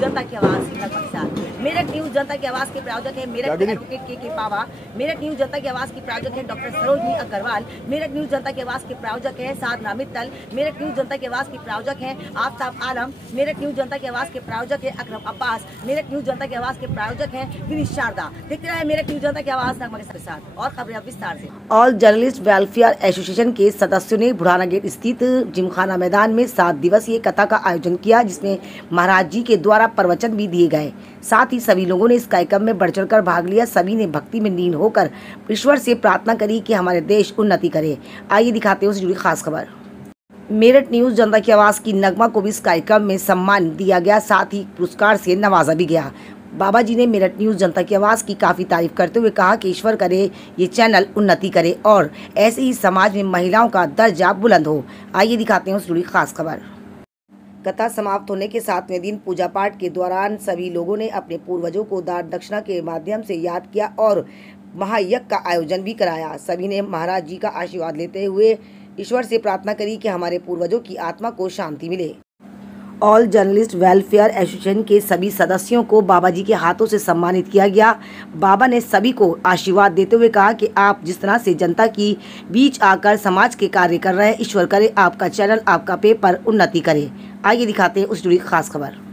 जनता की आवाज के साथ। मेरठ न्यूज जनता की आवाज के प्रायोजक है मेरठ के एडवोकेट के पावा। मेरठ न्यूज जनता की आवाज की प्रायोजक है डॉक्टर सरोजनी अग्रवाल। मेरठ न्यूज जनता की आवाज के प्रायोजक है साधना मित्तल। मेरठ न्यूज जनता की आवाज के प्रायोजक है आफ्ताब आलम। मेरठ न्यूज जनता की आवाज के प्रायोजक है अकरम अब्बास। मेरठ न्यूज जनता की आवाज के प्रायोजक है गिरीश शारदा। देखते रहे मेरठ न्यूज जनता की आवाज नगमा के साथ। और खबरें अब विस्तार से। ऑल जर्नलिस्ट वेलफेयर एसोसिएशन के सदस्यों ने बुढ़ाना गेट स्थित जिमखाना मैदान में 7 दिवसीय कथा का आयोजन किया, जिसमें महाराज जी के द्वारा प्रवचन भी दिए गए। साथ ही सभी लोगों ने इस कार्यक्रम में बढ़ चढ़कर भाग लिया। सभी ने भक्ति में लीन होकर ईश्वर से प्रार्थना करी कि हमारे देश उन्नति करे। आइए दिखाते हैं उससे जुड़ी खास खबर। मेरठ न्यूज जनता की आवाज की नगमा को भी इस कार्यक्रम में सम्मान दिया गया, साथ ही पुरस्कार से नवाजा भी गया। बाबा जी ने मेरठ न्यूज जनता की आवाज़ की काफ़ी तारीफ करते हुए कहा कि ईश्वर करे ये चैनल उन्नति करे और ऐसे ही समाज में महिलाओं का दर्जा बुलंद हो। आइए दिखाते हैं उस जुड़ी खास खबर। कथा समाप्त होने के 7वें दिन पूजा पाठ के दौरान सभी लोगों ने अपने पूर्वजों को दान दक्षिणा के माध्यम से याद किया और महायज्ञ का आयोजन भी कराया। सभी ने महाराज जी का आशीर्वाद लेते हुए ईश्वर से प्रार्थना करी कि हमारे पूर्वजों की आत्मा को शांति मिले। ऑल जर्नलिस्ट वेलफेयर एसोसिएशन के सभी सदस्यों को बाबा जी के हाथों से सम्मानित किया गया। बाबा ने सभी को आशीर्वाद देते हुए कहा कि आप जिस तरह से जनता की बीच आकर समाज के कार्य कर रहे हैं, ईश्वर करे आपका चैनल, आपका पेपर उन्नति करे। आइए दिखाते हैं उस जुड़ी खास खबर।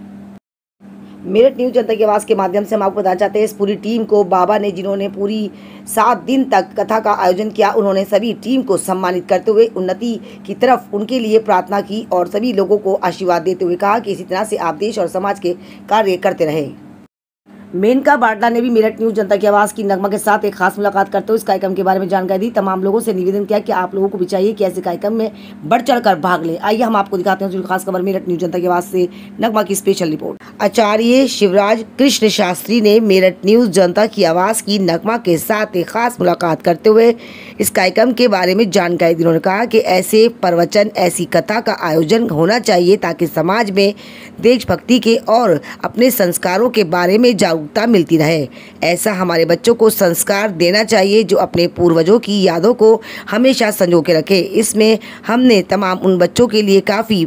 मेरठ न्यूज जनता की आवाज़ के माध्यम से हम आपको बताना चाहते हैं इस पूरी टीम को बाबा ने, जिन्होंने पूरी 7 दिन तक कथा का आयोजन किया, उन्होंने सभी टीम को सम्मानित करते हुए उन्नति की तरफ उनके लिए प्रार्थना की और सभी लोगों को आशीर्वाद देते हुए कहा कि इसी तरह से आप देश और समाज के कार्य करते रहे। मेनका बाटला ने भी मेरठ न्यूज जनता की आवाज़ की नगमा के साथ एक खास मुलाकात करते हुए इस कार्यक्रम के बारे में जानकारी दी। तमाम लोगों से निवेदन किया कि आप लोगों को भी चाहिए कि ऐसे कार्यक्रम में बढ़ चढ़कर भाग लें। आइए हम आपको दिखाते हैं खास खबर। मेरठ न्यूज जनता की आवाज़ से नगमा की स्पेशल रिपोर्ट। आचार्य शिवराज कृष्ण शास्त्री ने मेरठ न्यूज जनता की आवाज़ की नगमा के साथ एक खास मुलाकात करते हुए इस कार्यक्रम के बारे में जानकारी दी। उन्होंने कहा कि ऐसे प्रवचन, ऐसी कथा का आयोजन होना चाहिए ताकि समाज में देशभक्ति के और अपने संस्कारों के बारे में जागरूकता मिलती रहे। ऐसा हमारे बच्चों को संस्कार देना चाहिए जो अपने पूर्वजों की यादों को हमेशा संजो के रखे। इसमें हमने तमाम उन बच्चों के लिए काफ़ी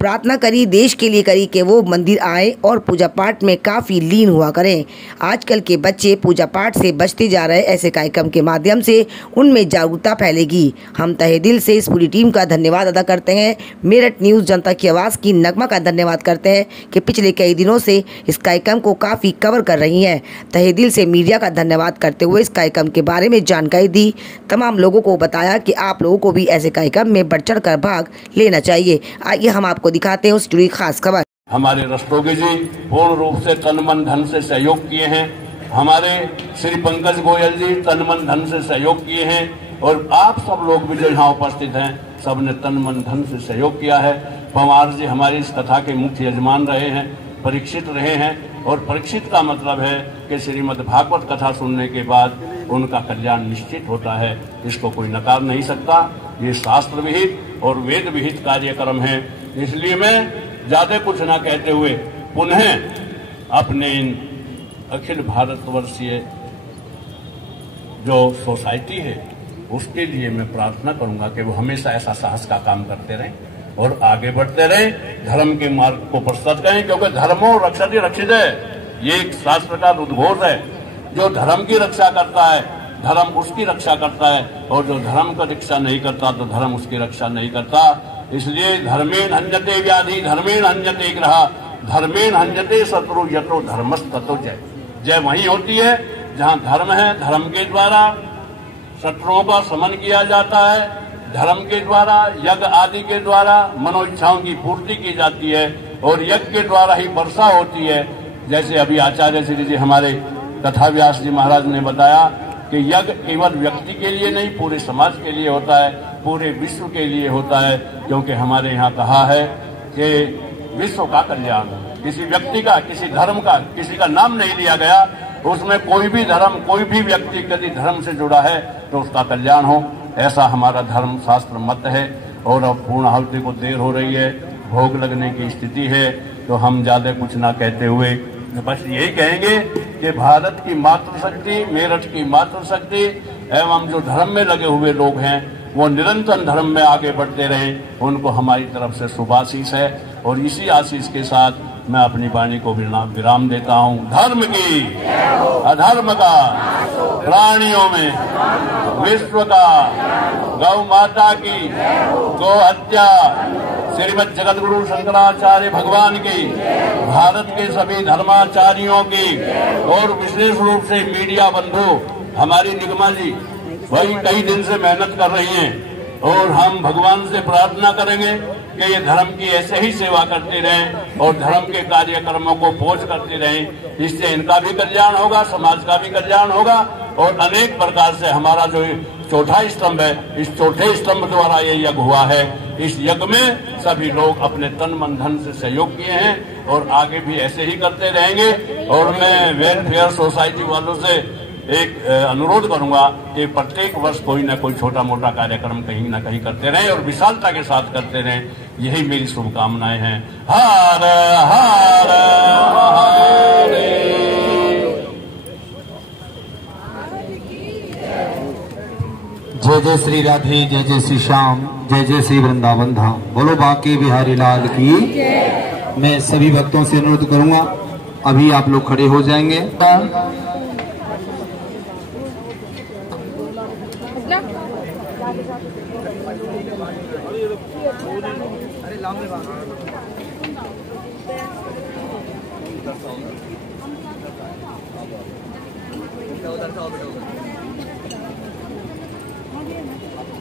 प्रार्थना करी, देश के लिए करी कि वो मंदिर आए और पूजा पाठ में काफ़ी लीन हुआ करें। आजकल के बच्चे पूजा पाठ से बचते जा रहे, ऐसे कार्यक्रम के माध्यम से उनमें जागरूकता फैलेगी। हम तहे दिल से इस पूरी टीम का धन्यवाद अदा करते हैं। मेरठ न्यूज़ जनता की आवाज़ की नगमा का धन्यवाद करते हैं कि पिछले कई दिनों से इस कार्यक्रम को काफ़ी कवर कर रही हैं। तहे दिल से मीडिया का धन्यवाद करते हुए इस कार्यक्रम के बारे में जानकारी दी। तमाम लोगों को बताया कि आप लोगों को भी ऐसे कार्यक्रम में बढ़ चढ़ कर भाग लेना चाहिए। आइए हम आपको दिखाते हैं उस जुड़ी खास खबर। हमारे रस्तोगी जी पूर्ण रूप से तन मन धन से सहयोग किए हैं। हमारे श्री पंकज गोयल जी तन मन धन से सहयोग किए हैं और आप सब लोग भी जो यहाँ उपस्थित हैं सब ने तन मन धन से सहयोग किया है। पवार जी हमारी इस कथा के मुख्य यजमान रहे हैं, परीक्षित रहे हैं और परीक्षित का मतलब है कि श्रीमद् भागवत कथा सुनने के बाद उनका कल्याण निश्चित होता है। इसको कोई नकार नहीं सकता। ये शास्त्र विहित और वेद विहित कार्यक्रम है। इसलिए मैं ज्यादा कुछ ना कहते हुए पुनः अपने इन अखिल भारतवर्षीय जो सोसाइटी है उसके लिए मैं प्रार्थना करूंगा कि वो हमेशा ऐसा साहस का काम करते रहें और आगे बढ़ते रहें, धर्म के मार्ग को प्रस्तुत करें, क्योंकि धर्मो रक्षति रक्षित है, ये एक शास्त्र का उद्घोष है। जो धर्म की रक्षा करता है धर्म उसकी रक्षा करता है और जो धर्म का रक्षा नहीं करता तो धर्म उसकी रक्षा नहीं करता। इसलिए धर्मेण हन्यते व्याधि धर्मेण हन्यते ग्रह धर्मेण हन्यते शत्रु यतो धर्मस्ततो जय। जय वही होती है जहाँ धर्म है। धर्म के द्वारा शत्रुओं का शमन किया जाता है, धर्म के द्वारा यज्ञ आदि के द्वारा मनोइच्छाओं की पूर्ति की जाती है और यज्ञ के द्वारा ही वर्षा होती है। जैसे अभी आचार्य श्री जी हमारे कथा व्यास जी महाराज ने बताया कि यज्ञ केवल व्यक्ति के लिए नहीं पूरे समाज के लिए होता है, पूरे विश्व के लिए होता है। क्योंकि हमारे यहाँ कहा है कि विश्व का कल्याण, किसी व्यक्ति का, किसी धर्म का, किसी का नाम नहीं लिया गया, उसमें कोई भी धर्म, कोई भी व्यक्ति यदि धर्म से जुड़ा है तो उसका कल्याण हो, ऐसा हमारा धर्म शास्त्र मत है। और अब पूर्ण आहुति को देर हो रही है, भोग लगने की स्थिति है, तो हम ज्यादा कुछ ना कहते हुए बस यही कहेंगे कि भारत की मातृशक्ति, मेरठ की मातृशक्ति एवं जो धर्म में लगे हुए लोग हैं वो निरंतर धर्म में आगे बढ़ते रहें, उनको हमारी तरफ से शुभ आशीष है। और इसी आशीष के साथ मैं अपनी वाणी को विराम देता हूं। धर्म की, अधर्म का, प्राणियों में, विश्व का, गौ माता की, गौ हत्या, श्रीमद जगतगुरु शंकराचार्य भगवान की, भारत के सभी धर्माचार्यों की, और विशेष रूप से मीडिया बंधु हमारी निगमा जी वही कई दिन से मेहनत कर रही हैं, और हम भगवान से प्रार्थना करेंगे कि ये धर्म की ऐसे ही सेवा करते रहें और धर्म के कार्यक्रमों को पोष करते रहें। इससे इनका भी कल्याण होगा, समाज का भी कल्याण होगा, और अनेक प्रकार से हमारा जो चौथा स्तंभ है, इस चौथे स्तंभ द्वारा ये यज्ञ हुआ है। इस यज्ञ में सभी लोग अपने तन मन धन से सहयोग किए हैं और आगे भी ऐसे ही करते रहेंगे। और मैं वेलफेयर सोसाइटी वालों से एक अनुरोध करूंगा कि प्रत्येक वर्ष कोई न कोई छोटा मोटा कार्यक्रम कहीं न कहीं करते रहें और विशालता के साथ करते रहें। यही मेरी शुभकामनाएं हैं। हर हर महादेव। जय जय श्री राधे, जय जय श्री श्याम, जय जय श्री वृंदावन धाम। बोलो बांके बिहारी लाल की। मैं सभी भक्तों से अनुरोध करूंगा, अभी आप लोग खड़े हो जाएंगे।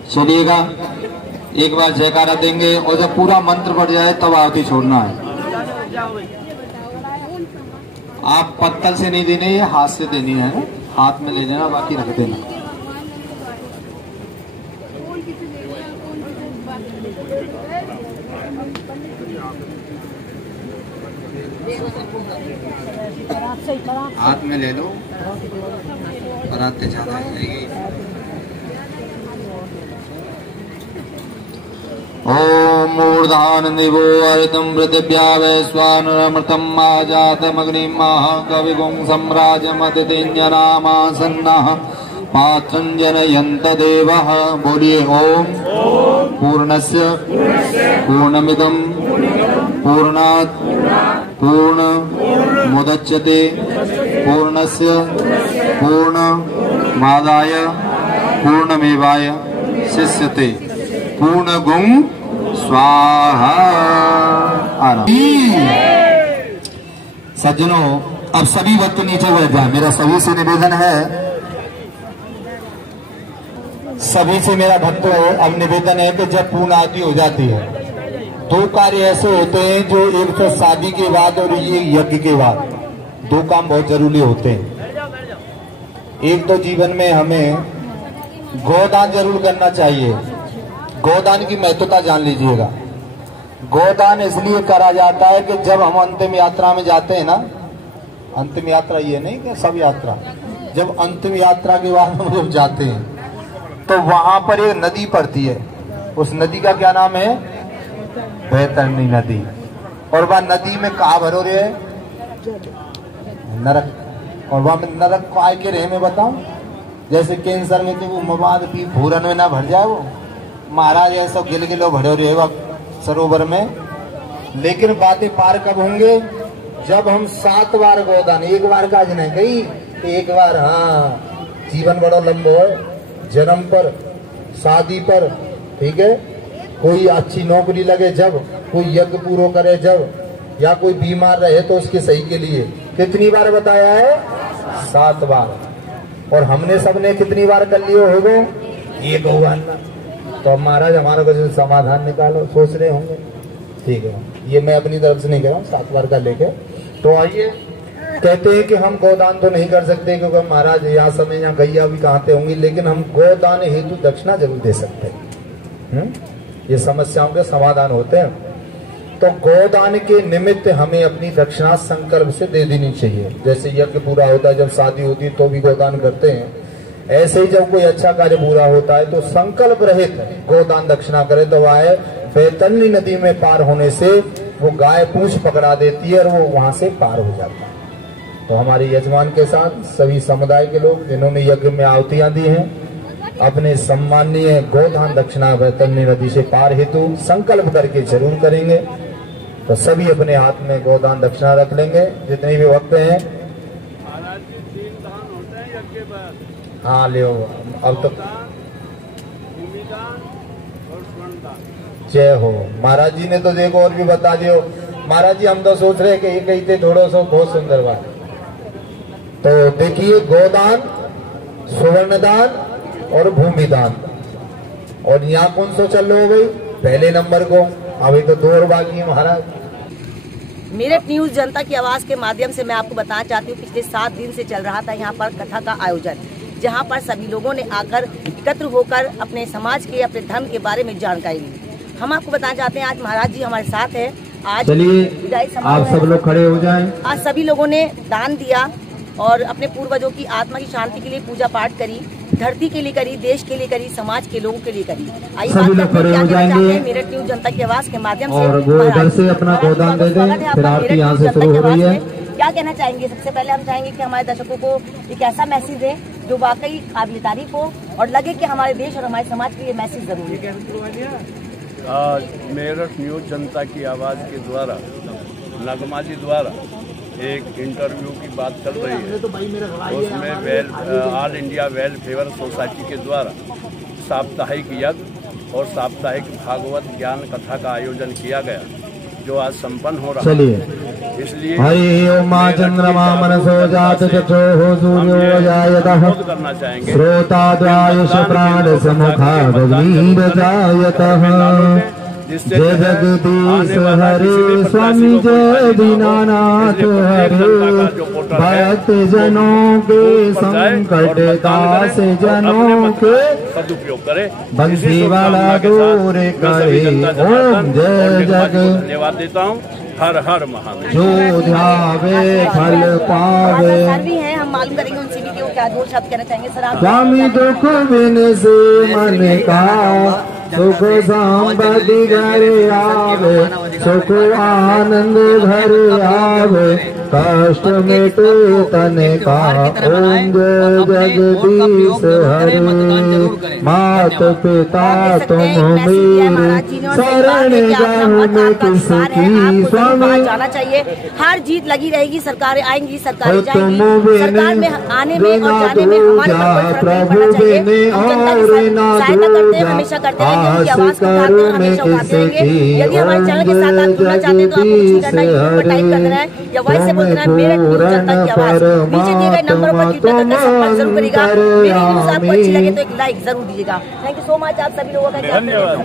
चलिएगा, एक बार जयकारा देंगे और जब पूरा मंत्र पड़ जाए तब आरती छोड़ना है। आप पत्तल से नहीं देने, ये हाथ से देनी है। हाथ में ले लेना, बाकी रख देना। हाथ में ले लो, बराते ज्यादा जाएगी। ओम मूर्धानंदिवो अर्तम पृथिव्या वैश्वानरमृतम आजातमग्निं महाकविगुं सम्राजमतिथिञ्जनामासन्नः पात्रं जनयन्त देवः। बोलिए ओम। पूर्णस्य पूर्णमिदं पूर्णात् पूर्णमुदच्यते पूर्णस्य पूर्णमादाय पूर्णमेवाय शिष्यते पूर्णगुं स्वाहा। सज्जनों, अब सभी भक्त नीचे बैठ जाए। मेरा सभी से निवेदन है, सभी से मेरा भक्तों अब निवेदन है कि जब पूर्ण आरती हो जाती है, दो कार्य ऐसे होते हैं जो एक तो शादी के बाद और ये यज्ञ के बाद दो काम बहुत जरूरी होते हैं। एक तो जीवन में हमें गोदान जरूर करना चाहिए। गोदान की महत्वता जान लीजिएगा। गोदान इसलिए करा जाता है कि जब हम अंतिम यात्रा में जाते हैं ना, अंतिम यात्रा ये नहीं कि सब यात्रा, जब अंतिम यात्रा के बाद हम लोग जाते हैं तो वहां पर एक नदी पड़ती है। उस नदी का क्या नाम है? बैतरणी नदी। और वह नदी में कहा भरो रे नरक। और वहां में नरक पाए के रहे में बताऊं, जैसे कैंसर में तो वो मवाद पी भूरन में ना भर जाए, वो महाराज ऐसा गिल गिलो भरे रहे सरोवर में। लेकिन बातें पार कब होंगे? जब हम 7 बार गोदान, एक बार काज नहीं गई, एक बार हाँ जीवन बड़ा लंबा है, जन्म पर, शादी पर, ठीक है, कोई अच्छी नौकरी लगे जब, कोई यज्ञ पूरा करे जब, या कोई बीमार रहे तो उसके सही के लिए। कितनी बार बताया है? 7 बार। और हमने सबने कितनी बार कर लिए होगा? एक भगवान। तो महाराज हमारा कुछ समाधान निकालो, सोच रहे होंगे। ठीक है, ये मैं अपनी तरफ से नहीं कह रहा हूँ, 7 बार का लेके। तो आइए, कहते हैं कि हम गोदान तो नहीं कर सकते क्योंकि महाराज यहाँ समय यहाँ गैया भी कहाँ पे होंगी, लेकिन हम गोदान हेतु दक्षिणा जरूर दे सकते हैं। ये समस्याओं के समाधान होते हैं। तो गोदान के निमित्त हमें अपनी दक्षिणा संकल्प से दे देनी चाहिए। जैसे यज्ञ पूरा होता है, जब शादी होती है तो भी गोदान करते हैं, ऐसे ही जब कोई अच्छा कार्य पूरा होता है तो संकल्प रहित गोदान दक्षिणा करे तो वह बैतरणी नदी में पार होने से वो गाय पूंछ पकड़ा देती है और वो वहां से पार हो जाता है। तो हमारे यजमान के साथ सभी समुदाय के लोग जिन्होंने यज्ञ में आहुतियां दी हैं, अपने सम्माननीय गोदान दक्षिणा बैतरणी नदी से पार हेतु संकल्प करके जरूर करेंगे। तो सभी अपने हाथ में गोदान दक्षिणा रख लेंगे, जितने भी भक्त हैं। महाराज जी 3 दान होते हैं यज्ञ के बाद। हाँ ले अब तो भूमिदान और स्वर्ण दान। जय हो। महाराज जी ने तो देखो और भी बता दियो। महाराज जी हम तो सोच रहे कि ये कही थे थोड़ा सा बहुत सुंदर बात। तो देखिए गोदान, स्वर्ण दान और भूमिदान। और यहाँ कौन सो चल रहे हो गई पहले नंबर को, अभी तो 2 और बाकी है महाराज। मेरठ न्यूज जनता की आवाज के माध्यम से मैं आपको बताना चाहती हूँ, पिछले 7 दिन से चल रहा था यहाँ पर कथा का आयोजन, जहाँ पर सभी लोगों ने आकर एकत्र होकर अपने समाज के, अपने धर्म के बारे में जानकारी ली। हम आपको बताना चाहते हैं आज महाराज जी हमारे साथ है। आज चलिए आप सब लोग खड़े हो जाएं। आज सभी लोगों ने दान दिया और अपने पूर्वजों की आत्मा की शांति के लिए पूजा पाठ करी, धरती के लिए करी, देश के लिए करी, समाज के लोगों के लिए करी। आइए सभी लोग खड़े हो जाएंगे मेरठ न्यूज जनता की आवाज के माध्यम से और वो इधर से अपना गोदान दे दें। फिर आरती यहाँ से शुरू हो रही है। क्या कहना चाहेंगे? सबसे पहले हम चाहेंगे कि हमारे दर्शकों को एक ऐसा मैसेज दे जो वाकई काबिल तारीफ हो और लगे कि हमारे देश और हमारे समाज के लिए मैसेज जरूरी है। आज मेरठ न्यूज जनता की आवाज़ के द्वारा नगमा जी द्वारा एक इंटरव्यू की बात चल रही है। उसमें ऑल इंडिया वेलफेयर सोसाइटी के द्वारा साप्ताहिक यज्ञ और साप्ताहिक भागवत ज्ञान कथा का आयोजन किया गया, जो आज संपन्न हो रहा है। इसलिए हरि ओम चंद्रमा मनसो जात चक्षुः सूर्यो जायतः करना चाहेंगे श्रोताद्वायुष प्राण समुखाग्निर जायतः। जय जगदीश हरे स्वामी जय दीनानाथ हरे भक्त जनों के संकट दास जनों के सदुपयोग करे, बंसी वाला दूर करे। ओम जय जग। धन्यवाद देता हूँ। हर हर महादेव। जो ध्यावे फल पावे। सर भी हैं, हम मालूम करेंगे उनसे भी कि वो क्या 2 शब्द कहना चाहेंगे। सर आप स्वामी दुख बिन से मन का सुख संपत्ति घर आवे, सुख आनंद घर आवे, कष्ट मिटे तन का। ओम जय जगदीश हरे मात पिता तुम मेरे शरण जाऊं मैं किसकी। स्वामी जाना चाहिए, हर जीत लगी रहेगी, सरकारें आएंगी, सरकारें जाएंगी, सरकार में आने में और जाने में हमारे प्रभु बिने और सहायता करते हैं, हमेशा करते हैं, उनकी आवाज को उठाते हैं, हमेशा उठाते रहेंगे। यदि हमारे चैनल के साथ आप जुड़ना चाहते हैं तो आपको कुछ करना है, टाइप कर देना है या वॉइस से बोलना है मेरठ न्यूज जनता की आवाज। नीचे दिए गए नंबरों पर कृपया करके संपर्क जरूर करिएगा। मेरी न्यूज आपको अच्छी लगे तो एक लाइक जरूर दीजिएगा। थैंक यू सो मच आप सभी लोगों का धन्यवाद।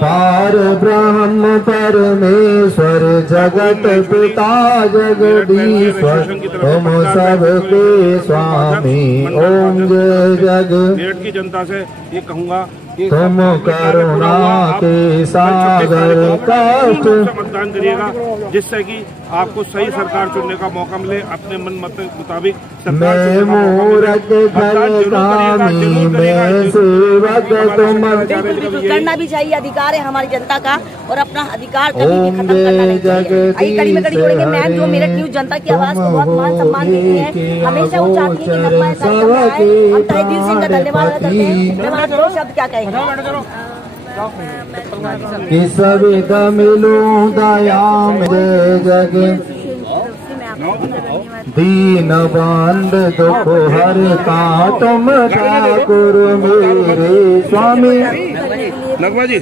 पार ब्रह्म परमेश्वर जगत पिता जगदीश्वर तुम सबके स्वामी। ओम जय जग। मेरठ की जनता से ये कहूँगा तुम करुणा के सागर कष्ट मतदान करिएगा, जिससे कि आपको सही सरकार चुनने का मौका मिले, अपने मन मत मुताबिक मैं मूरख फलगामी मैं सेवक तुम। बिल्कुल करना भी चाहिए, अधिकार है हमारी जनता का और अपना अधिकार कभी भी खत्म करना नहीं चाहिए। आइए कड़ी में कड़ी जोड़ेंगे। मैम जो मेरठ न्यूज जनता की आवाज को बहुत मान सम्मान देती है, हमेशा वो चाहती है कि नगमा ऐसा हम तहे दिल से इनका धन्यवाद करते हैं। मैं वहाँ 2 शब्द क्या कहेंगे? कि सभी मिलूं दया में जग दीन बंद दुख हरता तुम ठाकुर मेरे स्वामी। नगमा जी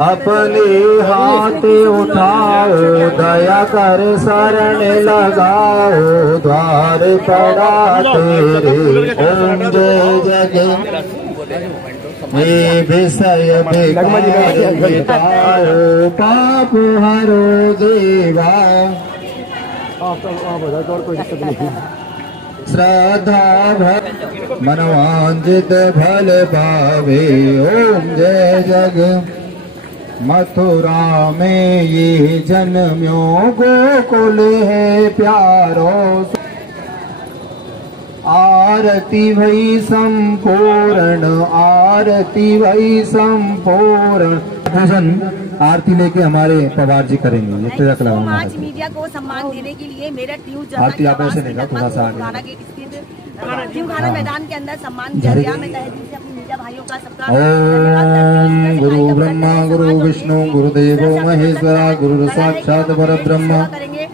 अपने हाथ उठाओ दया कर शरण लगाओ द्वार पड़ा तेरे। ओम जय जग। ये विषय बेकार मिटाओ पाप हरो देवा। श्रद्धा मनवांजित फल पावे। ओम जय जग। मथुरा में ये जन्म्यो गोकुल है प्यारो। आरती भई संपूर्ण आरती भई संपूर्ण। भजन आरती लेके हमारे पवार जी करेंगे। आज मीडिया को सम्मान देने के लिए मेरठ न्यूज आरती आप ऐसे नहीं, थोड़ा सा आगे। राणा गेट स्थित जिमखाना मैदान के अंदर सम्मान किया गया। मैं तहे दिल से अपने मीडिया भाइयों का सबका धन्यवाद करती हूँ। गुरु ब्रह्मा गुरु विष्णु गुरुदेवो महेश्वरा गुरु साक्षात परब्रह्म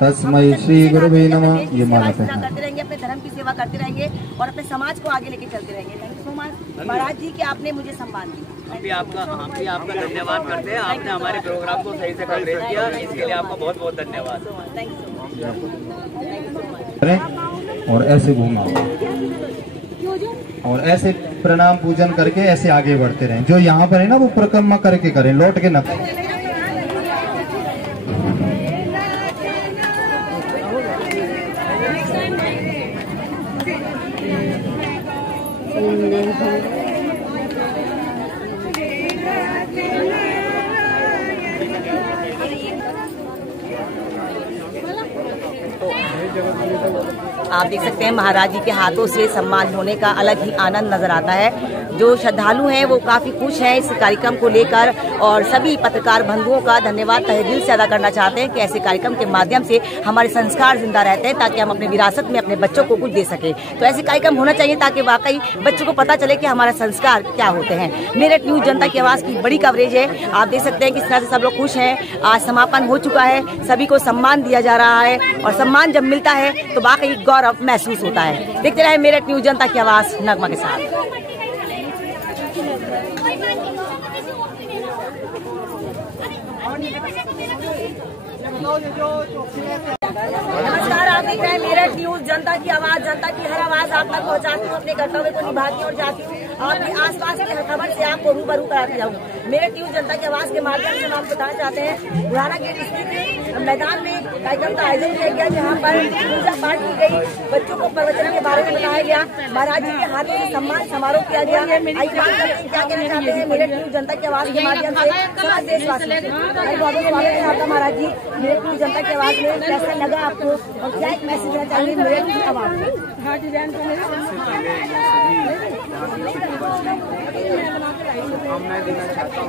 तस्मै श्री गुरुवे नमः। ये मानते हैं करते रहेंगे, अपने धर्म की सेवा करते रहेंगे और अपने समाज को आगे लेके चलते रहेंगे। थैंक यू सो मच महाराज जी कि आपने मुझे सम्मान दिया। हम भी आपका धन्यवाद करते हैं। आपने हमारे प्रोग्राम को सही से कवरेज किया, इसके लिए आपका बहुत बहुत धन्यवाद। थैंक यू और ऐसे घूमा और ऐसे प्रणाम पूजन करके ऐसे आगे बढ़ते रहें। जो यहाँ पर है ना वो परिक्रमा करके करें, लौट के न करें। आप देख सकते हैं महाराज जी के हाथों से सम्मान होने का अलग ही आनंद नजर आता है। जो श्रद्धालु हैं वो काफी खुश हैं इस कार्यक्रम को लेकर और सभी पत्रकार बंधुओं का धन्यवाद तहे दिल से अदा करना चाहते हैं कि ऐसे कार्यक्रम के माध्यम से हमारे संस्कार जिंदा रहते हैं ताकि हम अपने विरासत में अपने बच्चों को कुछ दे सके। तो ऐसे कार्यक्रम होना चाहिए ताकि वाकई बच्चों को पता चले कि हमारा संस्कार क्या होते हैं। मेरठ न्यूज जनता की आवाज की बड़ी कवरेज है। आप देख सकते हैं कि इस तरह से सब लोग खुश हैं। आज समापन हो चुका है, सभी को सम्मान दिया जा रहा है और सम्मान जब मिलता है तो वाकई गौरव महसूस होता है। देखते रहे मेरठ न्यूज जनता की आवाज नगमा के साथ। नमस्कार, आप देख रहे हैं मेरठ न्यूज जनता की आवाज। जनता की हर आवाज आप तक पहुंचाती हूँ, अपने कर्तव्य को निभाती और जाती हूँ। आपके आसपास की हर खबर से आपको रूबरू कराती जाऊँ। मेरठ न्यूज जनता की आवाज के माध्यम से हम आपको बताना चाहते हैं बुढ़ाना गेट स्थित मैदान में कार्यक्रम का आयोजन किया गया जहाँ पर पूजा पाठ की गई, बच्चों को प्रवचन के बारे में बताया गया, महाराज जी के हाथों से सम्मान समारोह किया गया। क्या कहना चाहते हैं मेरठ न्यूज जनता की आवाज के माध्यम से समस्त देशवासियों से बहुत स्वागत है आपका महाराज जी मेरठ न्यूज जनता की आवाज में। कैसा लगा आपको और क्या एक मैसेज देना चाहिए मेरठ की आवाज में? शुभकामनाएं देना चाहता हूँ।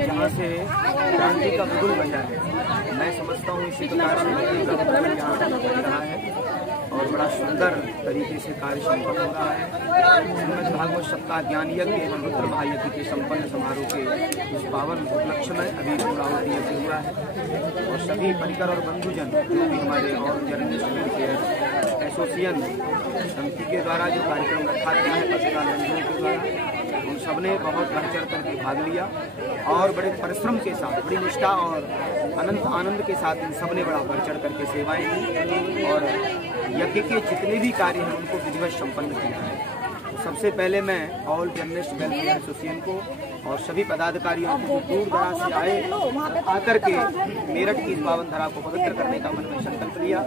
जहाँ से क्रांति का बिगुल बजा है, मैं समझता हूँ इसी प्रकार से और बड़ा सुंदर तरीके से कार्य संपन्न हो रहा है। श्रीमद् भागवत सप्ताह ज्ञान यज्ञ एवं रुद्र महायज्ञ के संपन्न समारोह के इस पावन उपलक्ष्य में अभी पूर्णाहुति यज्ञ हुआ है और सभी परिकर और बंधुजन जो भी हमारे और जर्नलिस्ट एसोसिएशन समिति के द्वारा जो कार्यक्रम रखा गया है पत्रकार बंधुओं के द्वारा, उन सबने बहुत बढ़ चढ़ करके भाग लिया और बड़े परिश्रम के साथ, बड़ी निष्ठा और अनंत आनंद के साथ इन सबने बड़ा बढ़ चढ़ करके सेवाएं दी और यज्ञ के जितने भी कार्य हैं उनको विधिवत संपन्न किया है। सबसे पहले मैं ऑल जर्नलिस्ट वेलफेयर एसोसिएशन को और सभी पदाधिकारियों को दूर दराज से आए आकर के मेरठ की इस पावन धरा को पवित्र करने का मन में संकल्प लिया।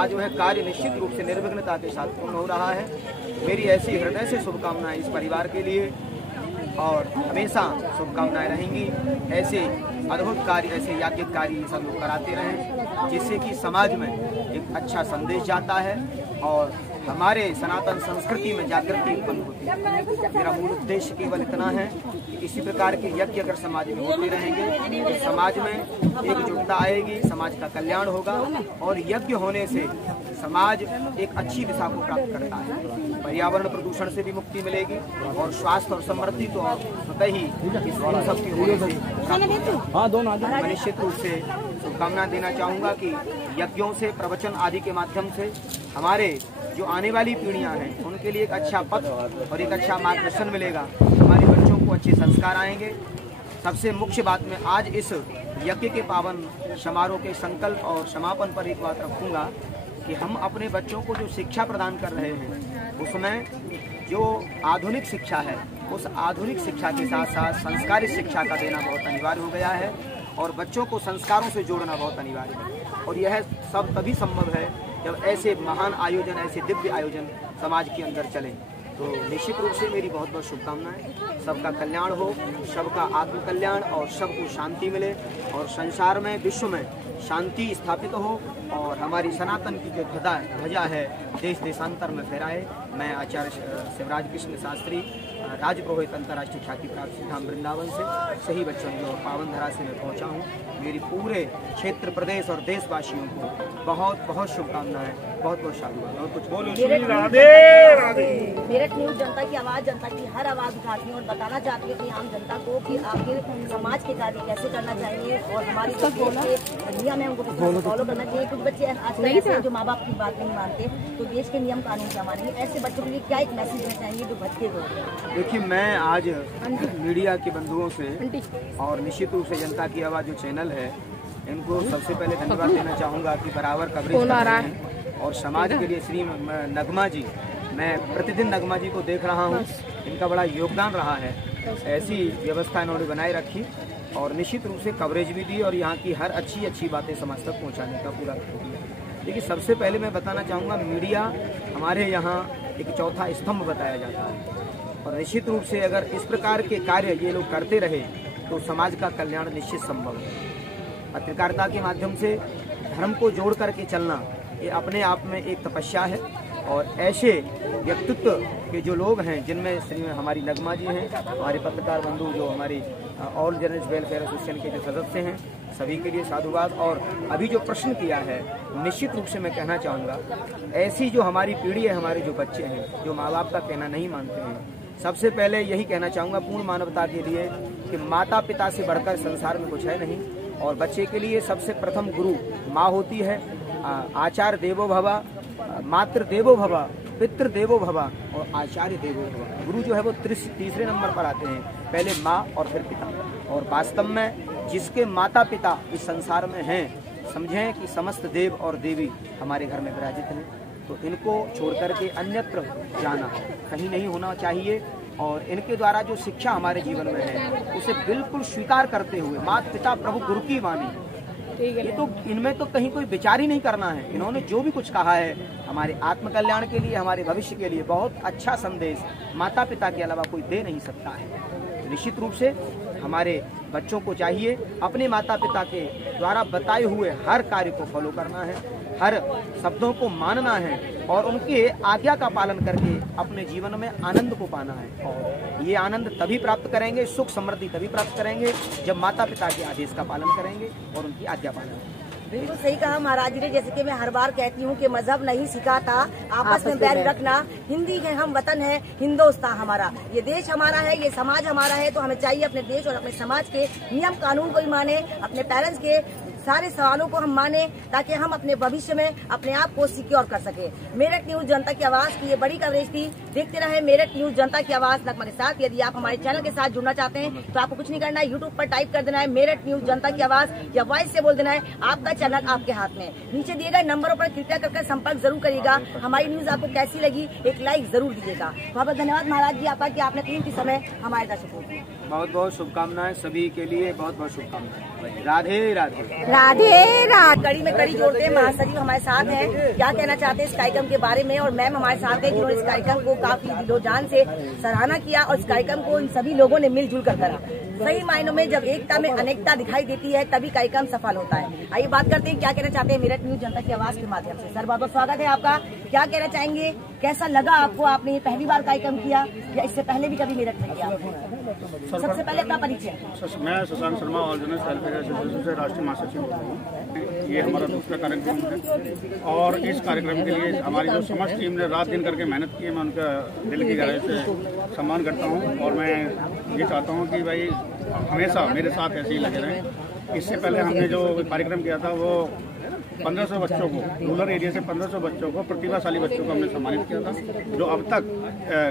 आज वह कार्य निश्चित रूप से निर्विघ्नता के साथ पूर्ण हो रहा है। मेरी ऐसी हृदय से शुभकामनाएं इस परिवार के लिए और हमेशा शुभकामनाएं रहेंगी। ऐसे अद्भुत कार्य, ऐसे याज्ञिक कार्य सब लोग कराते रहें जिससे कि समाज में एक अच्छा संदेश जाता है और हमारे सनातन संस्कृति में जागृति उत्पन्न होती है। मेरा मूल उद्देश्य केवल इतना है कि इसी प्रकार के यज्ञ अगर समाज में होते रहेंगे तो समाज में एकजुटता आएगी, समाज का कल्याण होगा और यज्ञ होने से समाज एक अच्छी दिशा को प्राप्त करता है। पर्यावरण प्रदूषण से भी मुक्ति मिलेगी और स्वास्थ्य और समृद्धि तो स्वतः ही इस सब की होने से निश्चित रूप से शुभकामना देना चाहूँगा कि यज्ञों से, प्रवचन आदि के माध्यम से हमारे जो आने वाली पीढ़ियां हैं उनके लिए एक अच्छा पथ और एक अच्छा मार्गदर्शन मिलेगा। हमारे बच्चों को अच्छे संस्कार आएंगे। सबसे मुख्य बात मैं आज इस यज्ञ के पावन समारोह के संकल्प और समापन पर एक बात रखूंगा कि हम अपने बच्चों को जो शिक्षा प्रदान कर रहे हैं उसमें जो आधुनिक शिक्षा है उस आधुनिक शिक्षा के साथ साथ संस्कारित शिक्षा का देना बहुत अनिवार्य हो गया है और बच्चों को संस्कारों से जोड़ना बहुत अनिवार्य है और यह सब तभी संभव है जब ऐसे महान आयोजन, ऐसे दिव्य आयोजन समाज के अंदर चले। तो निश्चित रूप से मेरी बहुत बहुत शुभकामनाएं। सबका कल्याण हो, सबका आत्म कल्याण और सबको शांति मिले और संसार में, विश्व में शांति स्थापित हो और हमारी सनातन की जो ध्वजा है देश देशांतर में फहराए। मैं आचार्य शिवराज कृष्ण शास्त्री राजपुरोहित अंतर्राष्ट्रीय ख्याति प्राप्त धाम वृंदावन से सही बच्चों जो पावन धरा से मैं पहुंचा हूं। मेरी पूरे क्षेत्र प्रदेश और देशवासियों को बहुत बहुत शुभकामनाएं, बहुत बहुत साधुवाद। और कुछ बोलो। मेरठ न्यूज जनता की आवाज, जनता की हर आवाज उठाती है और बताना चाहती है कि आम जनता को कि आखिर समाज के कार्य कैसे करना चाहिए और हमारी जो नियम है उनको फॉलो करना चाहिए। कुछ बच्चे आजकल ऐसे हैं जो माँ बाप की बात नहीं मानते, तो देश के नियम कानून क्या मानेंगे? ऐसे बच्चों के लिए क्या एक मैसेज देना चाहेंगे जो भटके हुए? देखिए, मैं आज मीडिया के बंधुओं से और निश्चित रूप से जनता की आवाज़ जो चैनल है इनको सबसे पहले धन्यवाद देना चाहूँगा कि बराबर कवरेज कर रहे हैं। और समाज के लिए श्री नगमा जी, मैं प्रतिदिन नगमा जी को देख रहा हूँ, इनका बड़ा योगदान रहा है। ऐसी व्यवस्था इन्होंने बनाए रखी और निश्चित रूप से कवरेज भी दी और यहाँ की हर अच्छी बातें समाज तक पहुँचाने का पूरा किया। देखिए, सबसे पहले मैं बताना चाहूँगा, मीडिया हमारे यहाँ एक चौथा स्तंभ बताया जाता है और निश्चित रूप से अगर इस प्रकार के कार्य ये लोग करते रहे तो समाज का कल्याण निश्चित संभव है। पत्रकारिता के माध्यम से धर्म को जोड़ करके चलना ये अपने आप में एक तपस्या है और ऐसे व्यक्तित्व के जो लोग हैं जिनमें श्री हमारी नगमा जी हैं, हमारे पत्रकार बंधु जो हमारी ऑल जर्नलिस्ट वेलफेयर एसोसिएशन के जो सदस्य हैं, सभी के लिए साधुवाद। और अभी जो प्रश्न किया है, निश्चित रूप से मैं कहना चाहूँगा, ऐसी जो हमारी पीढ़ी है, हमारे जो बच्चे हैं जो माँ बाप का कहना नहीं मानते हैं, सबसे पहले यही कहना चाहूँगा पूर्ण मानवता के लिए कि माता पिता से बढ़कर संसार में कुछ है नहीं और बच्चे के लिए सबसे प्रथम गुरु माँ होती है। आचार्य देवो भव, मातृ देवो भव, पितृ देवो भव और आचार्य देवो भव। गुरु जो है वो तीसरे नंबर पर आते हैं, पहले माँ और फिर पिता। और वास्तव में जिसके माता पिता इस संसार में हैं, समझें कि समस्त देव और देवी हमारे घर में विराजित हैं, तो इनको छोड़ करके अन्यत्र जाना कहीं नहीं होना चाहिए। और इनके द्वारा जो शिक्षा हमारे जीवन में है उसे बिल्कुल स्वीकार करते हुए माता पिता प्रभु गुरु की वाणी, ये तो इनमें तो कहीं कोई विचार ही नहीं करना है। इन्होंने जो भी कुछ कहा है हमारे आत्म कल्याण के लिए, हमारे भविष्य के लिए बहुत अच्छा संदेश माता पिता के अलावा कोई दे नहीं सकता है। निश्चित रूप से हमारे बच्चों को चाहिए अपने माता पिता के द्वारा बताए हुए हर कार्य को फॉलो करना है, हर शब्दों को मानना है और उनके आज्ञा का पालन करके अपने जीवन में आनंद को पाना है। और ये आनंद तभी प्राप्त करेंगे, सुख समृद्धि तभी प्राप्त करेंगे जब माता पिता के आदेश का पालन करेंगे और उनकी आज्ञा पालन करेंगे। बिल्कुल सही कहा महाराज जी ने। जैसे कि मैं हर बार कहती हूँ कि मजहब नहीं सिखाता आपस में बैर रखना, हिंदी है हम वतन है, हिंदुस्तान हमारा, ये देश हमारा है, ये समाज हमारा है। तो हमें चाहिए अपने देश और अपने समाज के नियम कानून को ही माने, अपने पेरेंट्स के सारे सवालों को हम माने ताकि हम अपने भविष्य में अपने आप को सिक्योर कर सके। मेरठ न्यूज जनता की आवाज की ये बड़ी कवरेज थी। देखते रहे मेरठ न्यूज जनता की आवाज नगमा के साथ। यदि आप हमारे चैनल के साथ जुड़ना चाहते हैं तो आपको कुछ नहीं करना है, यूट्यूब पर टाइप कर देना है मेरठ न्यूज जनता की आवाज या वॉइस से बोल देना है, आपका चैनल आपके हाथ में। नीचे दिए गए नंबरों पर कृपया करके संपर्क जरूर करिएगा। हमारी न्यूज आपको कैसी लगी एक लाइक जरूर दीजिएगा। बहुत बहुत धन्यवाद महाराज जी आपका कि आपने कीमती समय हमारे दर्शकों को। बहुत बहुत शुभकामनाएं सभी के लिए, बहुत बहुत शुभकामनाएं। राधे राधे राधे राधे। कड़ी में कड़ी जोड़ते हैं, महासचिव हमारे साथ हैं, क्या कहना चाहते हैं इस कार्यक्रम के बारे में। और मैम हमारे साथ है जिन्होंने इस कार्यक्रम को काफी दिलोजान से सराहना किया और इस कार्यक्रम को इन सभी लोगों ने मिलजुल कर करा। सही मायनों में जब एकता में अनेकता दिखाई देती है तभी कार्यक्रम सफल होता है। आइए बात करते हैं क्या कहना चाहते हैं मेरठ न्यूज जनता की आवाज के माध्यम से। सर बहुत बहुत स्वागत है आपका, क्या कहना चाहेंगे, कैसा लगा आपको? आपने ये पहली बार कार्यक्रम किया या इससे पहले भी कभी मेरठ में किया? सबसे पहले अपना परिचय। मैं Shashank Sharma, all journalist welfare association से राष्ट्रीय महासचिव हूँ। ये हमारा दूसरा कार्यक्रम है और इस कार्यक्रम के लिए हमारी जो समस्त टीम ने रात दिन करके मेहनत की है, मैं उनका दिल की गहराई से सम्मान करता हूँ। और मैं ये चाहता हूँ कि भाई हमेशा मेरे साथ ऐसे ही लगे रहें। इससे पहले हमने जो कार्यक्रम किया था वो 1500 बच्चों को, रूरल एरिया से 1500 बच्चों को, प्रतिभाशाली बच्चों को हमने सम्मानित किया था, जो अब तक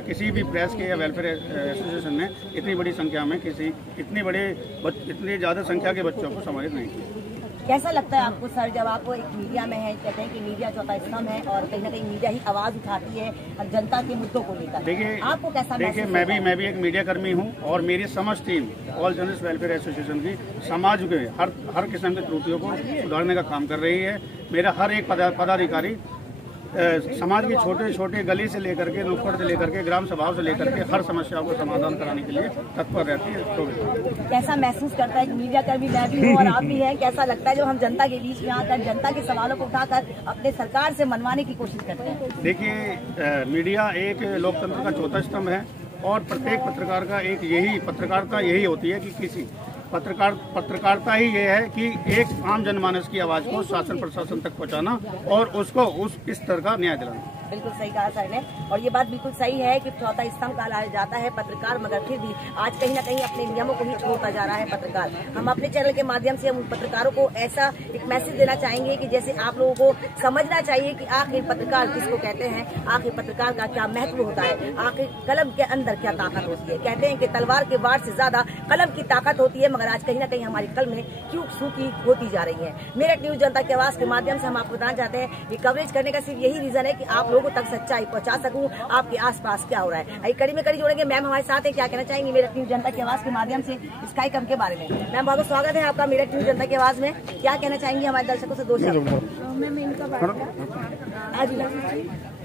किसी भी प्रेस के या वेलफेयर एसोसिएशन ने इतनी बड़ी संख्या में इतनी ज़्यादा संख्या के बच्चों को सम्मानित नहीं किया। कैसा लगता है आपको सर जब आप एक मीडिया में है, कहते हैं कि मीडिया चौथा स्तंभ है और कहीं ना कहीं मीडिया ही आवाज उठाती है जनता के मुद्दों को लेकर? देखिए, आपको कैसा? देखिए मैं भी एक मीडिया कर्मी हूँ और मेरी समस्त team all journalist welfare association की समाज के हर किस्म की त्रुटियों को सुधारने का काम कर रही है। मेरा हर एक पदाधिकारी समाज की छोटे छोटे गली से लेकर के, नुक्कड़ से लेकर के, ग्राम सभाओं से लेकर के हर समस्याओं को समाधान कराने के लिए तत्पर रहती है। तो कैसा महसूस करता है कि मीडिया कर्मी मैं भी हूँ और आप भी हैं, कैसा लगता है जो हम जनता के बीच में आकर जनता के सवालों को उठाकर अपने सरकार से मनवाने की कोशिश करते हैं? देखिए, मीडिया एक लोकतंत्र का चौथा स्तंभ है और प्रत्येक पत्रकार का एक यही पत्रकारिता यही होती है कि किसी पत्रकारिता ही ये है कि एक आम जनमानस की आवाज को शासन प्रशासन तक पहुंचाना और उसको इस स्तर का न्याय दिलाना। बिल्कुल सही कहा सर ने, और ये बात बिल्कुल सही है कि चौथा स्तंभ कहा जाता है पत्रकार, मगर फिर भी आज कहीं ना कहीं अपने नियमों को ही छोड़ता जा रहा है पत्रकार। हम अपने चैनल के माध्यम से हम पत्रकारों को ऐसा एक मैसेज देना चाहेंगे कि जैसे आप लोगों को समझना चाहिए कि आखिर पत्रकार किसको कहते हैं, आखिर पत्रकार का क्या महत्व होता है, आखिर कलम के अंदर क्या ताकत होती है। कहते हैं कि तलवार के वार से ज्यादा कलम की ताकत होती है, मगर आज कहीं ना कहीं हमारी कलमें क्यों सूखी होती जा रही है। मेरठ न्यूज जनता की आवाज के माध्यम से हम आपको बताना चाहते हैं, ये कवरेज करने का सिर्फ यही रीजन है कि आप लोगों तक सच्चाई पहुंचा सकूं, आपके आसपास क्या हो रहा है। आई कड़ी में कड़ी जोड़ेंगे। मैम हमारे साथ है, क्या कहना चाहेंगे मेरठ न्यूज जनता की आवाज के माध्यम से इस कार्यक्रम के बारे में? मैम बहुत स्वागत है आपका मेरठ न्यूज जनता की आवाज में। क्या कहना चाहेंगे हमारे दर्शकों से? 2 शब्द। मैम इनका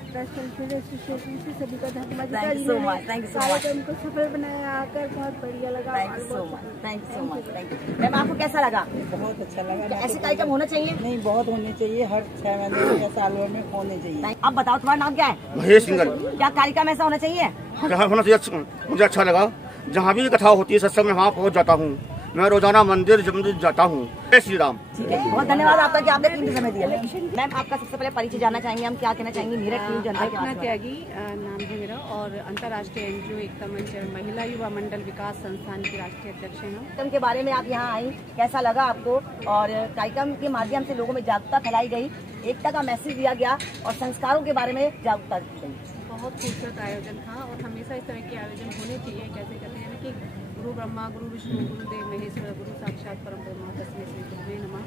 सभी का धन्यवाद। Thank you so much, thank you so much. उनको सफल बनाया आकर बहुत बढ़िया लगा। Thank you so much, thank you so much, thank you. Ma'am आपको कैसा लगा? बहुत अच्छा लगा। ऐसे कार्यक्रम होना चाहिए? नहीं, बहुत होने चाहिए, हर 6 महीने या साल भर में होने चाहिए। अब बताओ तुम्हारा नाम क्या है? महेश सिंगल। क्या कार्यक्रम ऐसा होना चाहिए? होना चाहिए, मुझे अच्छा लगा। जहाँ भी कथा होती है सत्संग में वहाँ पहुँच जाता हूँ मैं, रोजाना मंदिर जाता हूँ। जय श्री राम। ठीक है, बहुत धन्यवाद आपका कि आपने कीमती समय दिया। मैम आपका सबसे पहले परिचय जानना चाहेंगे हम, क्या कहना चाहेंगे मेरठ न्यूज जनता की आवाज में? त्यागी नाम है मेरा और अंतर्राष्ट्रीय एनजीओ एकता मंच महिला युवा मंडल विकास संस्थान की राष्ट्रीय अध्यक्ष हैं। कार्यक्रम के बारे में आप यहाँ आई, कैसा लगा आपको? और कार्यक्रम के माध्यम से लोगों में जागरूकता फैलाई गई, एकता का मैसेज दिया गया और संस्कारों के बारे में जागरूकता दी गई। बहुत खूबसूरत आयोजन था और हमेशा इस तरह के आयोजन होने चाहिए। कैसे कहते हैं कि गुरु ब्रह्मा गुरु विष्णु गुरुदेव महेश्वर, गुरु साक्षात परम ब्रह्म तस्मै श्री गुरुवे नमः।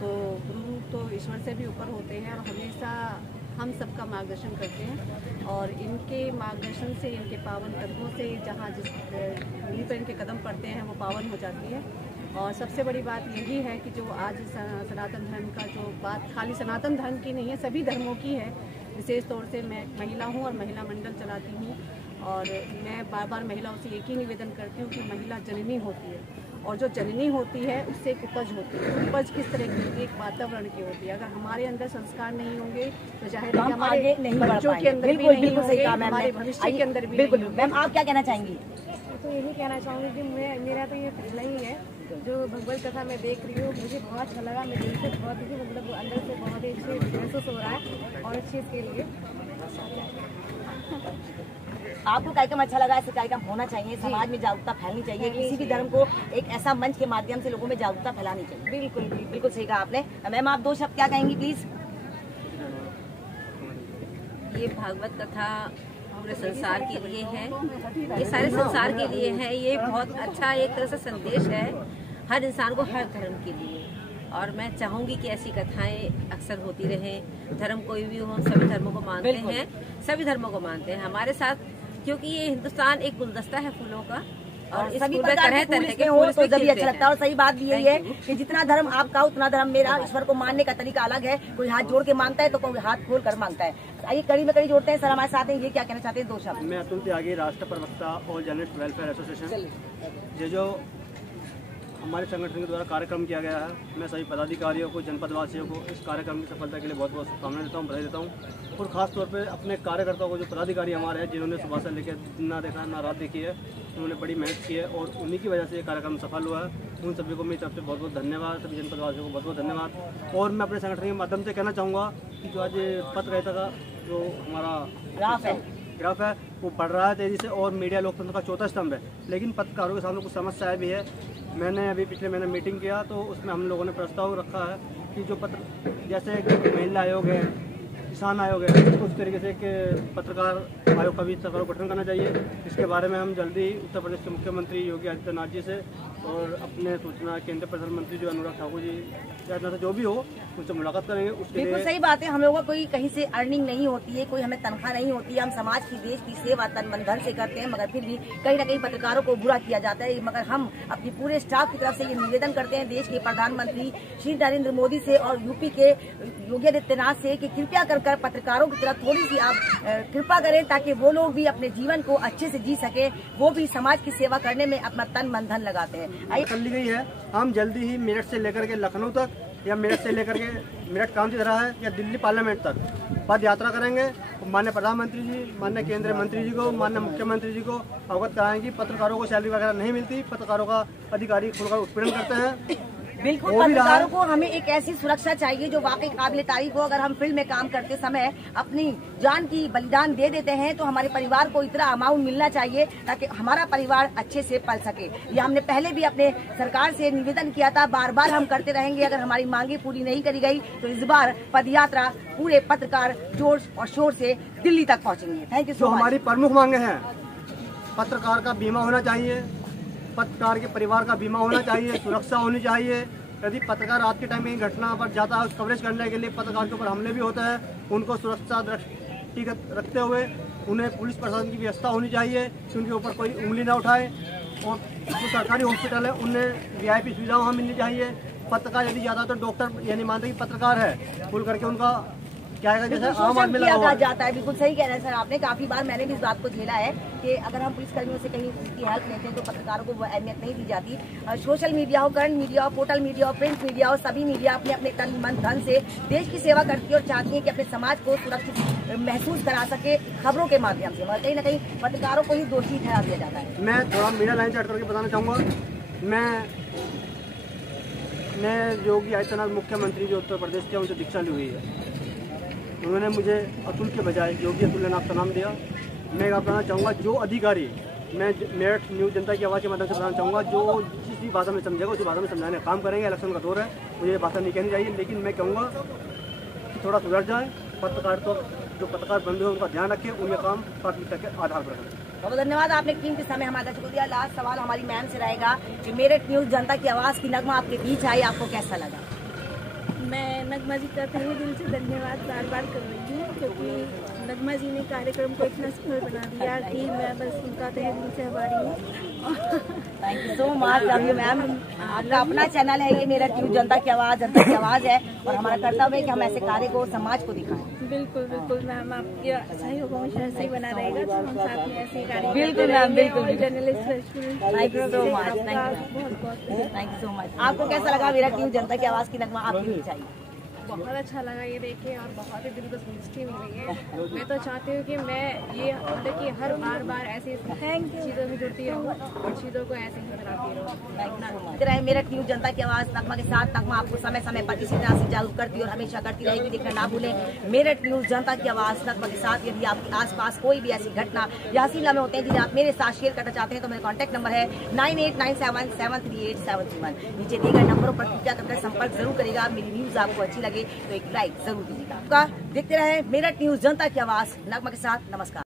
तो गुरु तो ईश्वर से भी ऊपर होते हैं और हमेशा हम सबका मार्गदर्शन करते हैं और इनके मार्गदर्शन से, इनके पावन कदमों से जहाँ जिस भूमि पर इनके कदम पड़ते हैं वो पावन हो जाती है। और सबसे बड़ी बात यही है कि जो आज सनातन धर्म का जो बात खाली सनातन धर्म की नहीं है, सभी धर्मों की है। विशेष तौर से मैं महिला हूँ और महिला मंडल चलाती हूँ और मैं बार बार महिलाओं से एक ही निवेदन करती हूँ कि महिला जननी होती है और जो जननी होती है उससे एक उपज होती है। उपज किस तरह की होती है? एक वातावरण की होती है। अगर हमारे अंदर संस्कार नहीं होंगे तो जाहिर है हमारे बच्चों के अंदर भी नहीं होंगे, हमारे भविष्य के अंदर भी बिल्कुल। मैम आप क्या कहना चाहेंगी? तो यही कहना चाहूँगी कि मेरा तो ये पहला ही है जो भगवत कथा मैं देख रही हूँ, मुझे बहुत अच्छा लगा। मैं दिल से बहुत ही मतलब अंदर से बहुत ही अच्छे महसूस हो रहा है और इस चीज़ के लिए आपको कार्यक्रम अच्छा लगा? ऐसे कार्यक्रम होना चाहिए, समाज में जागरूकता फैलनी चाहिए, किसी भी धर्म को एक ऐसा मंच के माध्यम से लोगों में जागरूकता फैलानी चाहिए। बिल्कुल बिल्कुल सही कहा आपने। मैम आप 2 शब्द क्या कहेंगी प्लीज? ये भागवत कथा पूरे संसार के लिए है, ये सारे संसार के लिए है। ये बहुत अच्छा एक तरह से संदेश है हर इंसान को, हर धर्म के लिए। और मैं चाहूंगी कि ऐसी कथाएं अक्सर होती रहें। धर्म कोई भी हो, हम सभी धर्मों को मानते हैं, सभी धर्मों को मानते हैं। हमारे साथ क्योंकि ये हिंदुस्तान एक गुलदस्ता है फूलों का और सभी प्रकार के फूल इसमें हो तो जब भी अच्छा लगता है। और सही बात भी यही है कि जितना धर्म आपका उतना धर्म मेरा। ईश्वर को मानने का तरीका अलग है, कोई हाथ जोड़ के मांगता है तो कोई हाथ खोल कर मांगता है। आइए कड़ी में कड़ी जोड़ते हैं। सर हमारे साथ हैं, ये क्या कहना चाहते हैं? 2 शब्द। मैं अतुल त्यागी, राष्ट्र प्रवक्ता ऑल जर्नलिस्ट वेलफेयर एसोसिएशन। ये जो हमारे संगठन के द्वारा कार्यक्रम किया गया है, मैं सभी पदाधिकारियों को, जनपद वासियों को इस कार्यक्रम की सफलता के लिए बहुत बहुत शुभकामनाएं देता हूँ, बधाई देता हूँ। और ख़ास तौर पे अपने कार्यकर्ताओं को, जो पदाधिकारी हमारे हैं जिन्होंने सुबह से लेकर ना देखा ना रात देखी है, उन्होंने बड़ी मेहनत की है और उन्हीं की वजह से ये कार्यक्रम सफल हुआ है। उन सभी को मेरी तरफ से बहुत बहुत धन्यवाद, सभी जनपद वासियों को बहुत बहुत धन्यवाद। और मैं अपने संगठन के माध्यम से कहना चाहूँगा कि जो आज पत्रकारिता का जो हमारा ग्राफ है वो बढ़ रहा है तेज़ी से और मीडिया लोकतंत्र का चौथा स्तंभ है, लेकिन पत्रकारों के सामने कुछ समस्याएं भी है। मैंने अभी पिछले महीने मीटिंग किया तो उसमें हम लोगों ने प्रस्ताव रखा है कि जो जैसे महिला आयोग है, किसान आयोग है, तो उस तरीके से एक पत्रकार आयोग का भी सरकार को गठन करना चाहिए। इसके बारे में हम जल्दी उत्तर प्रदेश के मुख्यमंत्री योगी आदित्यनाथ जी से और अपने सूचना केंद्रीय प्रधानमंत्री जो अनुराग ठाकुर जी से जो भी हो उनसे मुलाकात करेंगे। उसके बिल्कुल सही बात है। हम लोगों को कोई कहीं से अर्निंग नहीं होती है, कोई हमें तनख्वाह नहीं होती है। हम समाज की, देश की सेवा तन मन धन से करते हैं, मगर फिर भी कहीं ना कहीं पत्रकारों को बुरा किया जाता है। मगर हम अपनी पूरे स्टाफ की तरफ से ये निवेदन करते हैं देश के प्रधानमंत्री श्री नरेंद्र मोदी से और यूपी के योगी आदित्यनाथ से कि कृपया कर पत्रकारों की तरफ थोड़ी सी आप कृपा करें, ताकि वो लोग भी अपने जीवन को अच्छे से जी सके, वो भी समाज की सेवा करने में अपना तन मन धन लगाते हैं। कर ली गई है। हम जल्दी ही मेरठ से लेकर के लखनऊ तक या मेरठ से लेकर के मेरठ काउंटी रहा है या दिल्ली पार्लियामेंट तक पद यात्रा करेंगे। माननीय प्रधानमंत्री जी, माननीय केंद्रीय मंत्री जी को, माननीय मुख्यमंत्री जी को अवगत कराएंगे। पत्रकारों को सैलरी वगैरह नहीं मिलती, पत्रकारों का अधिकारी खुलकर उत्पीड़न करते हैं। बिल्कुल, पत्रकारों को हमें एक ऐसी सुरक्षा चाहिए जो वाकई काबिल तारीफ हो। अगर हम फील्ड में काम करते समय अपनी जान की बलिदान दे देते हैं तो हमारे परिवार को इतना अमाउंट मिलना चाहिए ताकि हमारा परिवार अच्छे से पल सके। ये हमने पहले भी अपने सरकार से निवेदन किया था, बार बार हम करते रहेंगे। अगर हमारी मांगे पूरी नहीं करी गई तो इस बार पदयात्रा पूरे पत्रकार जोर और शोर से दिल्ली तक पहुँचेंगे। Thank you so much. हमारी प्रमुख मांगे हैं, पत्रकार का बीमा होना चाहिए, पत्रकार के परिवार का बीमा होना चाहिए, सुरक्षा होनी चाहिए। यदि पत्रकार रात के टाइम में घटना पर जाता है, कवरेज करने के लिए पत्रकार के ऊपर हमले भी होते हैं, उनको सुरक्षा दृष्टिगत रखते हुए उन्हें पुलिस प्रशासन की व्यवस्था होनी चाहिए कि उनके ऊपर कोई उंगली ना उठाए। और जो सरकारी हॉस्पिटल है उन्हें VIP सुविधा वहाँ मिलनी चाहिए। पत्रकार यदि ज़्यादा तो डॉक्टर ये नहीं मानते कि पत्रकार है, खुल करके उनका क्या है जैसे आम आदमी लगा जाता है। बिल्कुल सही कह रहे हैं सर आपने। काफी बार मैंने भी इस बात को झेला है कि अगर हम पुलिसकर्मियों से कहीं उसकी हेल्प लेते हैं तो पत्रकारों को वो अहमियत नहीं दी जाती। सोशल मीडिया हो, करंट मीडिया हो, पोर्टल मीडिया हो, प्रिंट मीडिया हो, सभी मीडिया अपने अपने तन मन धन से देश की सेवा करती है और चाहती है कि अपने समाज को सुरक्षित महसूस करा सके खबरों के माध्यम से। मगर कहीं ना कहीं पत्रकारों को ही दोषी ठहरा दिया जाता है। मैं थोड़ा मीडिया लाइन से हट करके बताना चाहूँगा। मैं योगी आदित्यनाथ मुख्यमंत्री जो उत्तर प्रदेश के उनसे दीक्षा ली हुई है। उन्होंने मुझे अतुल के बजाय योगी अतुल्यनाथ का नाम दिया। मैं बताना चाहूँगा जो अधिकारी, मैं मेरठ न्यूज़ जनता की आवाज़ के माध्यम से बताना चाहूँगा, जो जिस भी भाषा में समझेगा उसी भाषा में समझाने का काम करेंगे। इलेक्शन का दौर है, मुझे ये भाषा नहीं कहनी चाहिए, लेकिन मैं कहूँगा कि थोड़ा सुधर जाए। पत्रकार तो जो पत्रकार बंधु हैं उनका ध्यान रखें, उनके काम प्राथमिकता के आधार पर करें। बहुत धन्यवाद, आपने कीमती समय हमारे दर्शकों को दिया। लास्ट सवाल हमारी मैम से रहेगा कि मेरठ न्यूज़ जनता की आवाज़ की नगमा आपके बीच आई, आपको कैसा लगा? मैं नगमा जी का तहे दिल से धन्यवाद बार बार कर रही हूँ, क्योंकि नगमा जी ने कार्यक्रम को इतना सफल बना दिया कि मैं बस उनका तहे दिल से आभारी हूँ। Thank you so much. Love you ma'am. आपका अपना चैनल है ये मेरठ न्यूज़ जनता की आवाज़, जनता की आवाज़ है और हमारा कर्तव्य है कि हम ऐसे कार्य को समाज को दिखाएं। बिल्कुल बिल्कुल मैम, आपके सहयोग हमेशा ऐसे ही बना रहेगा तो हम साथ में ऐसे ही कार्य बिल्कुल मैम, बिल्कुल। Journalist thank you so much. Thank you so much. आपको कैसा लगा मेरठ न्यूज़ जनता की आवाज़ की नगमा आपके बीच आई? बहुत अच्छा लगा ये देखे और बहुत ही दिल को संतुष्टि मिली है। मैं तो चाहती हूँ कि मैं ये मतलब कि हर बार ऐसी चीज़ों में जुड़ती रहूँ और चीज़ों को ऐसे ही बनाती रहूँ। मेरठ न्यूज़ जनता की आवाज़ नगमा के साथ नगमा आपको समय समय पर इसी तरह से जागरूक करती है और हमेशा करती रहेगी। देखना ना भूलें मेरठ न्यूज़ जनता की आवाज़ नगमा के साथ। यदि आपके आसपास कोई भी ऐसी घटना या हसीन लम्हे होते हैं जिन्हें आप मेरे साथ शेयर करना चाहते हैं तो मेरा कॉन्टैक्ट नंबर है 9897738731। नीचे दिए गए नंबरों पर कृपया करके संपर्क जरूर करेगा। मेरी न्यूज़ आपको अच्छी लगे तो एक लाइक जरूर दीजिएगा। देखते रहे मेरठ न्यूज़ जनता की आवाज़ नगमा के साथ। नमस्कार।